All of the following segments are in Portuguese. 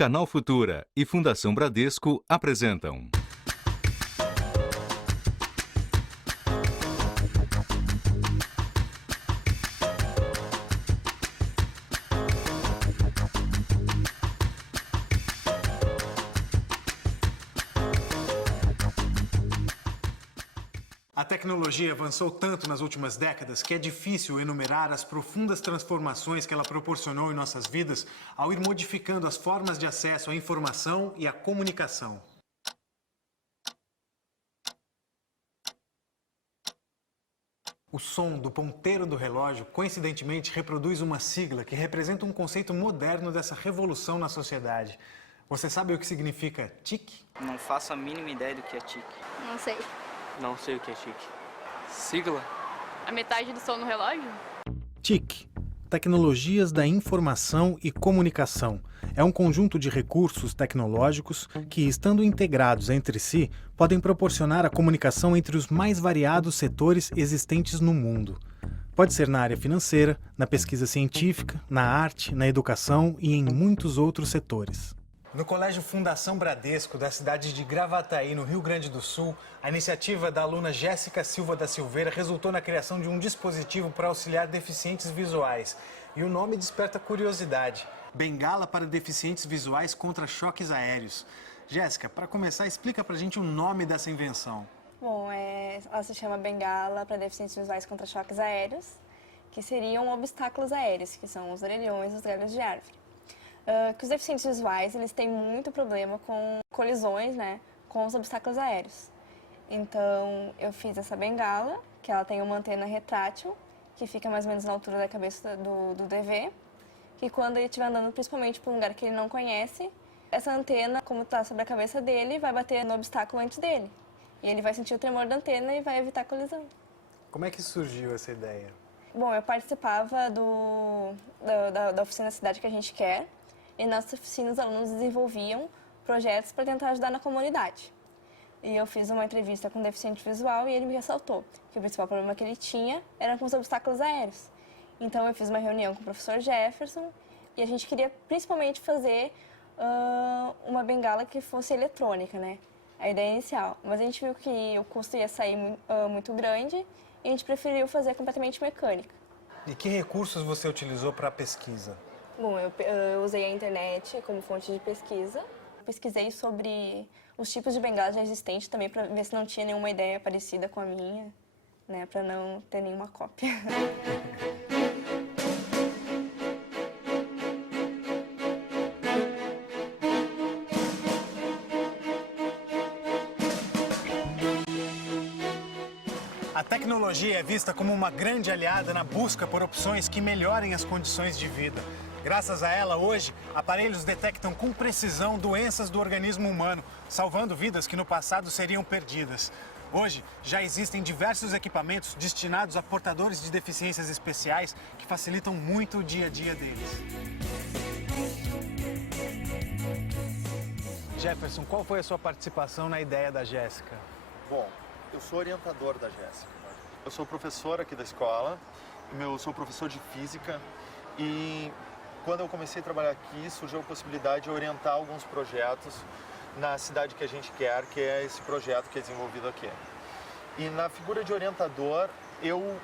Canal Futura e Fundação Bradesco apresentam. A tecnologia avançou tanto nas últimas décadas que é difícil enumerar as profundas transformações que ela proporcionou em nossas vidas ao ir modificando as formas de acesso à informação e à comunicação. O som do ponteiro do relógio, coincidentemente, reproduz uma sigla que representa um conceito moderno dessa revolução na sociedade. Você sabe o que significa TIC? Não faço a mínima ideia do que é TIC. Não sei. Não sei o que é TIC. Sigla? A metade do som no relógio? TIC, Tecnologias da Informação e Comunicação, é um conjunto de recursos tecnológicos que, estando integrados entre si, podem proporcionar a comunicação entre os mais variados setores existentes no mundo. Pode ser na área financeira, na pesquisa científica, na arte, na educação e em muitos outros setores. No Colégio Fundação Bradesco, da cidade de Gravataí, no Rio Grande do Sul, a iniciativa da aluna Jéssica Silva da Silveira resultou na criação de um dispositivo para auxiliar deficientes visuais. E o nome desperta curiosidade: Bengala para deficientes visuais contra choques aéreos. Jéssica, para começar, explica para a gente o nome dessa invenção. Bom, ela se chama Bengala para deficientes visuais contra choques aéreos, que seriam obstáculos aéreos, que são os orelhões e os galhos de árvore. Que os deficientes visuais, eles têm muito problema com colisões, né, com os obstáculos aéreos. Então, eu fiz essa bengala, que ela tem uma antena retrátil, que fica mais ou menos na altura da cabeça do DV, que quando ele estiver andando principalmente por um lugar que ele não conhece, essa antena, como está sobre a cabeça dele, vai bater no obstáculo antes dele. E ele vai sentir o tremor da antena e vai evitar a colisão. Como é que surgiu essa ideia? Bom, eu participava da oficina Cidade que a gente quer, e nas oficinas os alunos desenvolviam projetos para tentar ajudar na comunidade. E eu fiz uma entrevista com um deficiente visual e ele me ressaltou que o principal problema que ele tinha era com os obstáculos aéreos. Então eu fiz uma reunião com o professor Jefferson e a gente queria principalmente fazer uma bengala que fosse eletrônica, né? A ideia inicial. Mas a gente viu que o custo ia sair muito grande e a gente preferiu fazer completamente mecânica. E que recursos você utilizou para a pesquisa? Bom, eu usei a internet como fonte de pesquisa. Pesquisei sobre os tipos de bengalas já existentes também para ver se não tinha nenhuma ideia parecida com a minha, né, para não ter nenhuma cópia. A tecnologia é vista como uma grande aliada na busca por opções que melhorem as condições de vida. Graças a ela, hoje, aparelhos detectam com precisão doenças do organismo humano, salvando vidas que no passado seriam perdidas. Hoje, já existem diversos equipamentos destinados a portadores de deficiências especiais que facilitam muito o dia a dia deles. Jefferson, qual foi a sua participação na ideia da Jéssica? Bom, eu sou orientador da Jéssica. Eu sou professor aqui da escola, eu sou professor de física e quando eu comecei a trabalhar aqui surgiu a possibilidade de orientar alguns projetos na cidade que a gente quer, que é esse projeto que é desenvolvido aqui. E na figura de orientador eu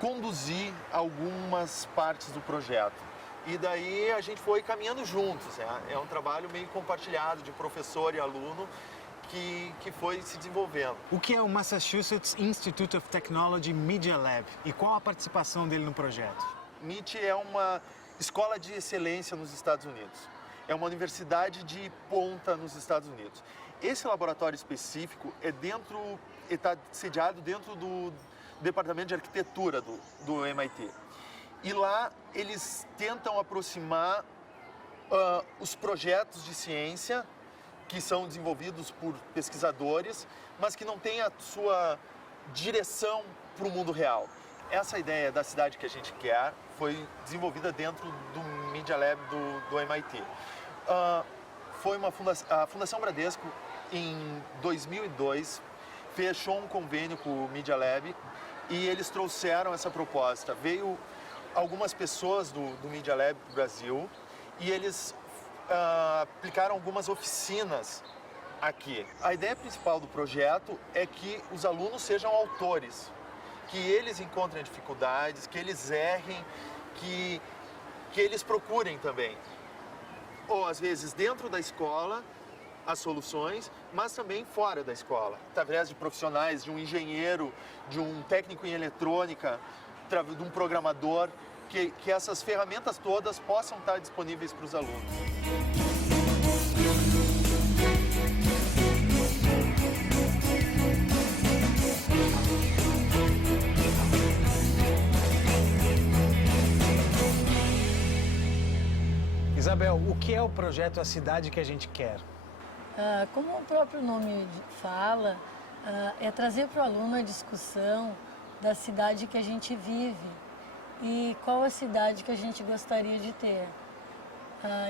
conduzi algumas partes do projeto. E daí a gente foi caminhando juntos, é um trabalho meio compartilhado de professor e aluno, que foi se desenvolvendo. O que é o Massachusetts Institute of Technology Media Lab e qual a participação dele no projeto? MIT é uma escola de excelência nos Estados Unidos. É uma universidade de ponta nos Estados Unidos. Esse laboratório específico está sediado dentro do departamento de arquitetura do MIT. E lá eles tentam aproximar os projetos de ciência que são desenvolvidos por pesquisadores, mas que não têm a sua direção para o mundo real. Essa ideia da cidade que a gente quer foi desenvolvida dentro do Media Lab do MIT. A Fundação Bradesco, em 2002, fechou um convênio com o Media Lab e eles trouxeram essa proposta. Veio algumas pessoas do Media Lab do Brasil e eles aplicaram algumas oficinas aqui. A ideia principal do projeto é que os alunos sejam autores, que eles encontrem dificuldades, que eles errem, que eles procurem também. Ou às vezes dentro da escola, as soluções, mas também fora da escola. Através de profissionais, de um engenheiro, de um técnico em eletrônica, de um programador, que essas ferramentas todas possam estar disponíveis para os alunos. Isabel, o que é o projeto A Cidade que a gente quer? Como o próprio nome fala, é trazer para o aluno a discussão da cidade que a gente vive e qual a cidade que a gente gostaria de ter.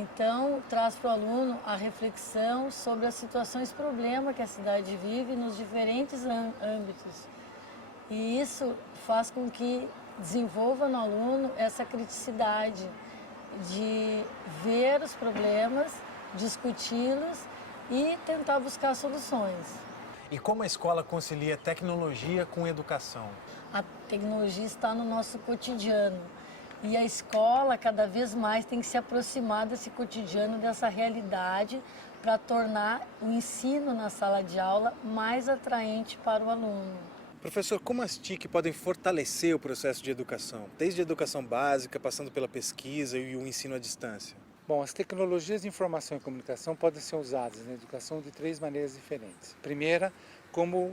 Então, traz para o aluno a reflexão sobre as situações problema que a cidade vive nos diferentes âmbitos. E isso faz com que desenvolva no aluno essa criticidade de ver os problemas, discuti-los e tentar buscar soluções. E como a escola concilia tecnologia com educação? A tecnologia está no nosso cotidiano e a escola cada vez mais tem que se aproximar desse cotidiano, dessa realidade, para tornar o ensino na sala de aula mais atraente para o aluno. Professor, como as TIC podem fortalecer o processo de educação, desde a educação básica, passando pela pesquisa e o ensino à distância? Bom, as tecnologias de informação e comunicação podem ser usadas na educação de 3 maneiras diferentes. Primeira, como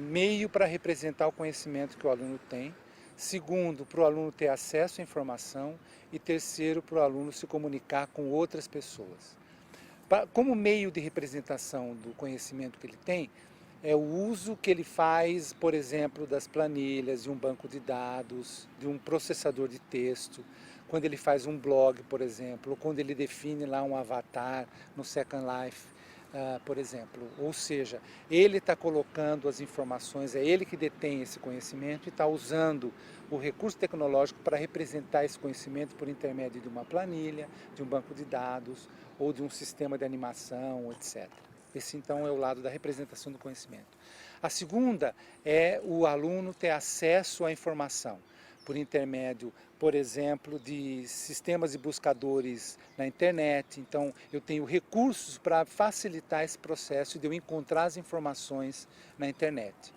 meio para representar o conhecimento que o aluno tem. Segundo, para o aluno ter acesso à informação. E terceiro, para o aluno se comunicar com outras pessoas. Como meio de representação do conhecimento que ele tem, é o uso que ele faz, por exemplo, das planilhas, de um banco de dados, de um processador de texto, quando ele faz um blog, por exemplo, ou quando ele define lá um avatar no Second Life, por exemplo. Ou seja, ele está colocando as informações, é ele que detém esse conhecimento e está usando o recurso tecnológico para representar esse conhecimento por intermédio de uma planilha, de um banco de dados ou de um sistema de animação, etc. Esse, então, é o lado da representação do conhecimento. A segunda é o aluno ter acesso à informação por intermédio, por exemplo, de sistemas de buscadores na internet. Então, eu tenho recursos para facilitar esse processo de eu encontrar as informações na internet.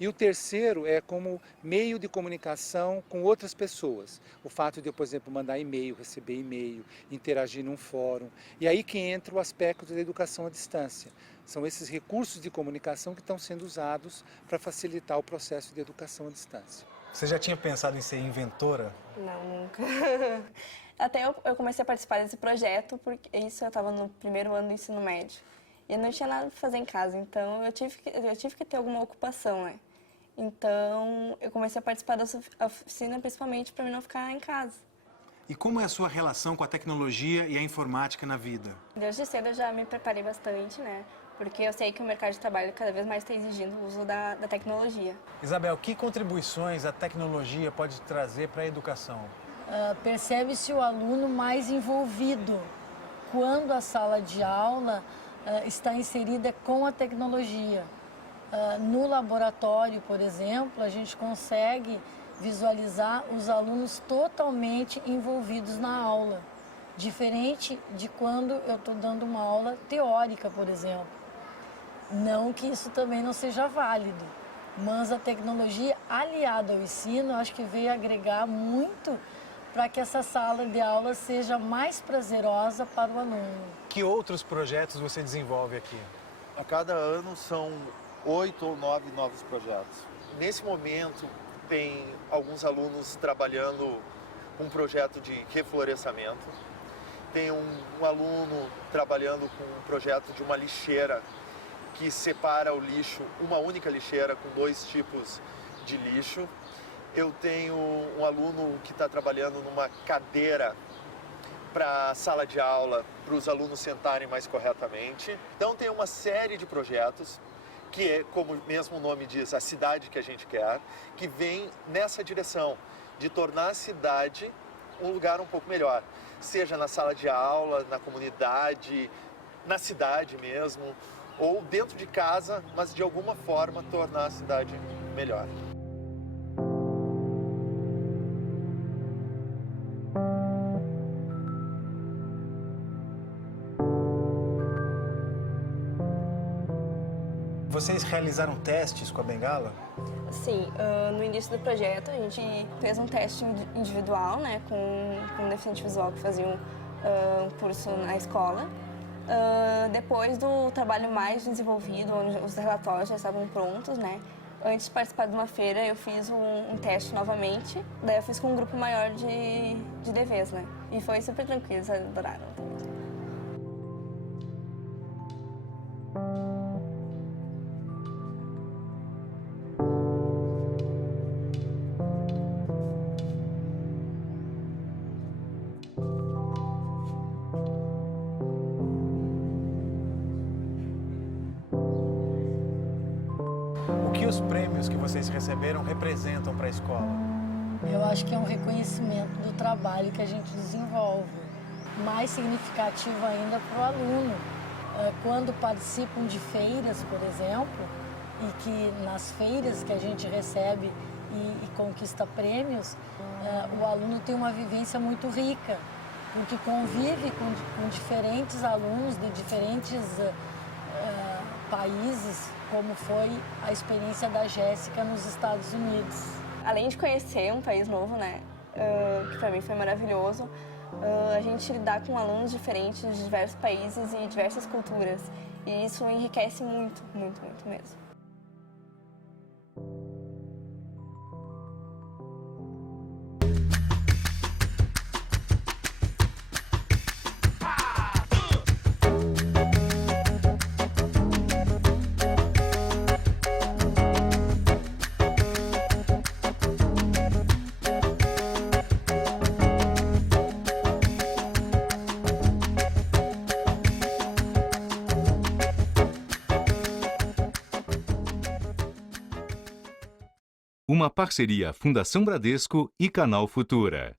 E o terceiro é como meio de comunicação com outras pessoas. O fato de eu, por exemplo, mandar e-mail, receber e-mail, interagir num fórum. E aí que entra o aspecto da educação à distância. São esses recursos de comunicação que estão sendo usados para facilitar o processo de educação à distância. Você já tinha pensado em ser inventora? Não, nunca. Até eu comecei a participar desse projeto, porque isso eu estava no primeiro ano do ensino médio. E eu não tinha nada para fazer em casa, então eu tive que ter alguma ocupação, né? Então eu comecei a participar dessa oficina principalmente para mim não ficar em casa. E como é a sua relação com a tecnologia e a informática na vida? Desde cedo eu já me preparei bastante, né? Porque eu sei que o mercado de trabalho cada vez mais está exigindo o uso da tecnologia. Isabel, que contribuições a tecnologia pode trazer para a educação? Percebe-se o aluno mais envolvido quando a sala de aula está inserida com a tecnologia. No laboratório, por exemplo, a gente consegue visualizar os alunos totalmente envolvidos na aula, diferente de quando eu estou dando uma aula teórica, por exemplo. Não que isso também não seja válido, mas a tecnologia aliada ao ensino, eu acho que veio agregar muito para que essa sala de aula seja mais prazerosa para o aluno. Que outros projetos você desenvolve aqui? A cada ano são 8 ou 9 novos projetos. Nesse momento, tem alguns alunos trabalhando com um projeto de reflorestamento. Tem um aluno trabalhando com um projeto de uma lixeira que separa o lixo, uma única lixeira com 2 tipos de lixo. Eu tenho um aluno que está trabalhando numa cadeira para a sala de aula, para os alunos sentarem mais corretamente. Então tem uma série de projetos que é, como mesmo o nome diz, a cidade que a gente quer, que vem nessa direção de tornar a cidade um lugar um pouco melhor. seja na sala de aula, na comunidade, na cidade mesmo, ou dentro de casa, mas de alguma forma tornar a cidade melhor. Vocês realizaram testes com a bengala? Sim, no início do projeto a gente fez um teste individual, né, com um deficiente visual que fazia um curso na escola. Depois do trabalho mais desenvolvido, onde os relatórios já estavam prontos, né, antes de participar de uma feira eu fiz um teste novamente, daí eu fiz com um grupo maior de DVs, né, e foi super tranquilo, eles adoraram. O que os prêmios que vocês receberam representam para a escola? Eu acho que é um reconhecimento do trabalho que a gente desenvolve. Mais significativo ainda para o aluno. Quando participam de feiras, por exemplo, e que nas feiras que a gente recebe e conquista prêmios, o aluno tem uma vivência muito rica, porque convive com diferentes alunos de diferentes países, como foi a experiência da Jéssica nos Estados Unidos. Além de conhecer um país novo, né, que para mim foi maravilhoso, a gente lidar com alunos diferentes de diversos países e diversas culturas. E isso enriquece muito, muito, muito mesmo. Uma parceria Fundação Bradesco e Canal Futura.